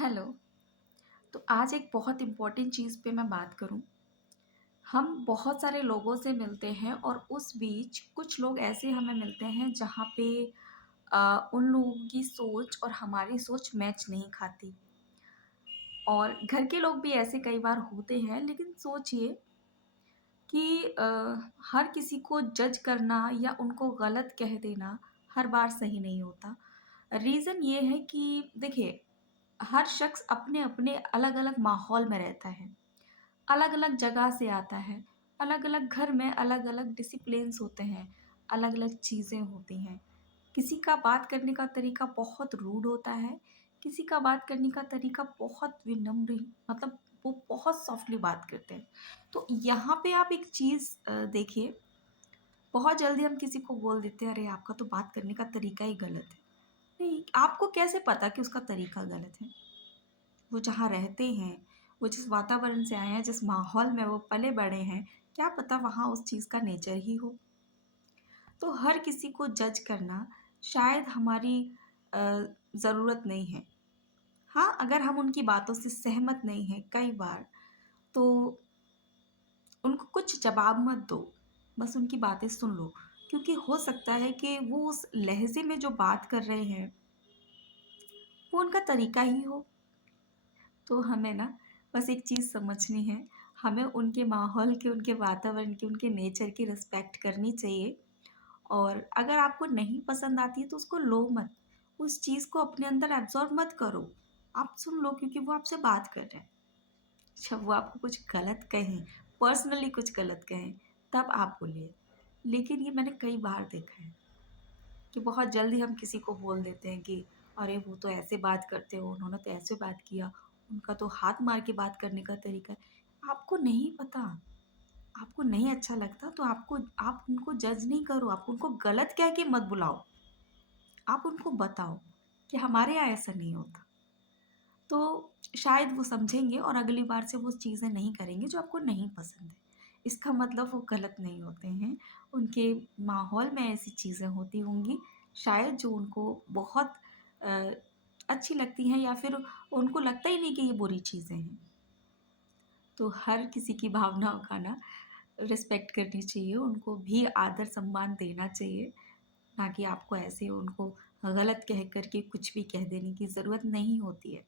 Hello. तो आज एक बहुत इम्पोर्टेंट चीज़ पे मैं बात करूँ। हम बहुत सारे लोगों से मिलते हैं और उस बीच कुछ लोग ऐसे हमें मिलते हैं जहाँ पे उन लोगों की सोच और हमारी सोच मैच नहीं खाती। और घर के लोग भी ऐसे कई बार होते हैं, लेकिन सोचिए कि हर किसी को जज करना या उनको गलत कह देना हर बार सही नहीं होता। रीज़न ये है कि देखिए, हर शख्स अपने-अपने अलग-अलग माहौल में रहता है। अलग-अलग जगह से आता है, अलग-अलग घर में अलग-अलग डिसिप्लिन्स होते हैं, अलग-अलग चीज़ें होती हैं। किसी का बात करने का तरीका बहुत रूड होता है, किसी का बात करने का तरीका बहुत विनम्र मतलब वो बहुत सॉफ्टली बात करते हैं। तो यहाँ पे आप एक चीज़ देखिए, बहुत जल्दी हम किसी को बोल देते हैं, "अरे! आपका तो बात करने का तरीका ही गलत है।" नहीं, आपको कैसे पता कि उसका तरीका गलत है? वो जहाँ रहते हैं, वो जिस वातावरण से आए हैं, जिस माहौल में वो पले-बड़े हैं, क्या पता वहाँ उस चीज़ का नेचर ही हो। तो हर किसी को जज करना शायद हमारी अ, ज़रूरत नहीं है। हाँ, अगर हम उनकी बातों से सहमत नहीं हैं कई बार, तो उनको कुछ जवाब मत दो, बस उनकी बातें सुन लो। क्योंकि हो सकता है कि वो उस लहज़े में जो बात कर रहे हैं, वो उनका तरीका ही हो। तो हमें ना बस एक चीज़ समझनी है, हमें उनके माहौल की, उनके वातावरण की, उनके नेचर की रिस्पेक्ट करनी चाहिए। और अगर आपको नहीं पसंद आती है तो उसको लो मत, उस चीज़ को अपने अंदर एब्ज़ॉर्ब मत करो। आप सुन लो क्योंकि वो आपसे बात कर रहे हैं। जब वो आपको कुछ गलत कहें, पर्सनली कुछ गलत कहें, तब आप बोलिए। लेकिन ये मैंने कई बार देखा है कि बहुत जल्दी हम किसी को बोल देते हैं कि अरे वो तो ऐसे बात करते हो, उन्होंने तो ऐसे बात किया, उनका तो हाथ मार के बात करने का तरीका है। आपको नहीं पता, आपको नहीं अच्छा लगता तो आप उनको जज नहीं करो, आप उनको गलत कह के मत बुलाओ। आप उनको बताओ कि हमारे यहाँ ऐसा नहीं होता। तो शायद वो समझेंगे और अगली बार से वो चीज़ें नहीं करेंगे जो आपको नहीं पसंद है। इसका मतलब वो गलत नहीं होते हैं, उनके माहौल में ऐसी चीज़ें होती होंगी, शायद जो उनको बहुत अ, अच्छी लगती हैं या फिर उनको लगता ही नहीं कि ये बुरी चीज़ें हैं। तो हर किसी की भावनाओं का ना रिस्पेक्ट करनी चाहिए, उनको भी आदर-सम्मान देना चाहिए, ना कि आपको ऐसे उनको गलत कह कर के कुछ भी कह देने की ज़रूरत नहीं होती है।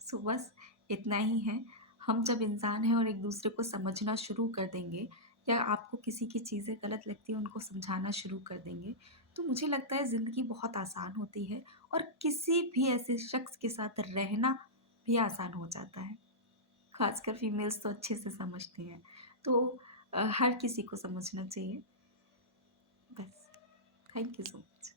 सो बस इतना ही है। हम जब इंसान हैं और एक-दूसरे को समझना शुरू कर देंगे या आपको किसी की चीज़ें गलत लगती हैं, उनको समझाना शुरू कर देंगे, तो मुझे लगता है ज़िंदगी बहुत आसान होती है और किसी भी ऐसे शख्स के साथ रहना भी आसान हो जाता है। ख़ासकर फीमेल्स तो अच्छे से समझती हैं। तो हर किसी को समझना चाहिए। बस, थैंक यू सो मच।